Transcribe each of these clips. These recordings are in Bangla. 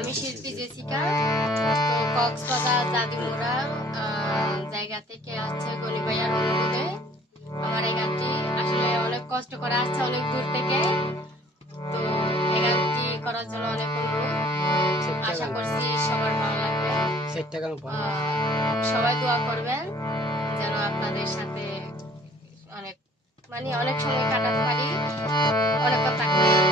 আমি শিল্পী জেসিকা। তো কক্সবাজার দাদিমোড়া জায়গা থেকে আসছে গনি ভাইয়ার অনুরোধে আমার এই গানটি আসলে অনেক কষ্ট করে আসছে অনেক দূর থেকে। তো এই গানটি করার জন্য অনেক অনুরোধ, আশা করছি সবার ভালো লাগবে। সবাই দোয়া করবেন যেন আপনাদের সাথে অনেক সময় কাটাতে পারি, অনেকক্ষণ থাকতে পারি।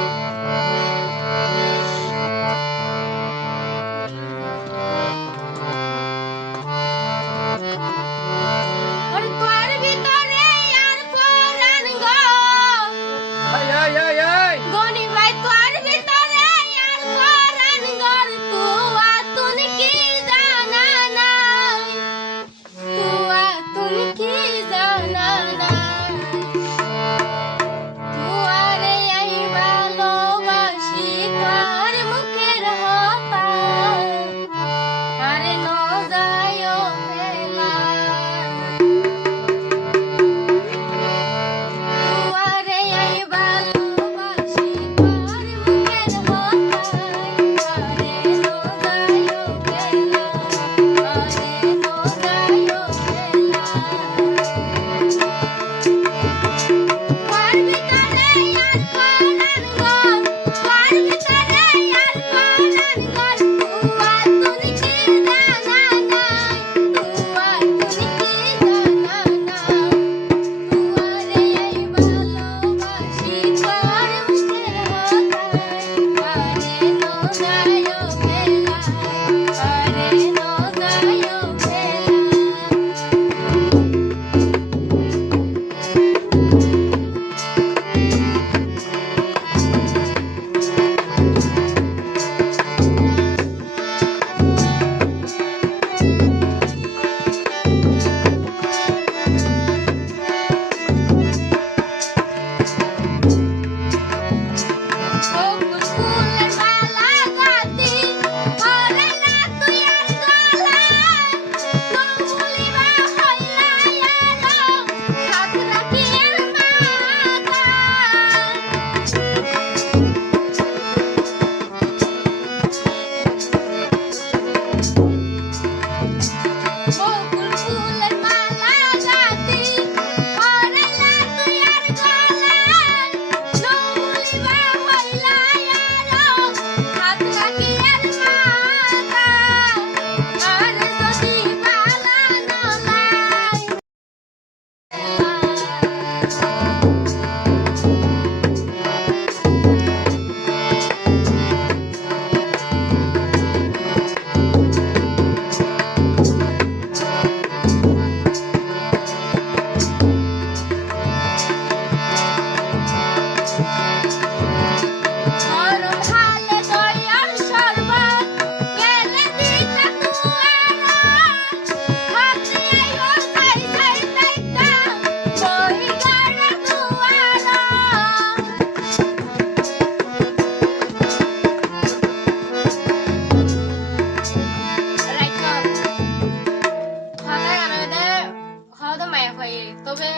তবে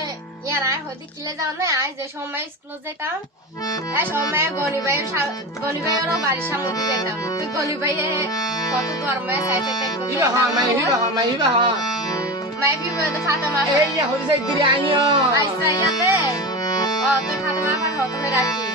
ইয়ার আয় হইতে কিলে যাও না আজ যে সময় স্কুল যেতাম এই সময় গনি ভাইয়েরও বাড়ির সামনে যেতাম। তুই গনি ভাইয়ে কত ধর্মে চাইতে মাই বিপদে ফাতেমা এই হইছে দিরে আনিও আইসা ইয়াতে তুই ফাতেমা ফার হতো রাখি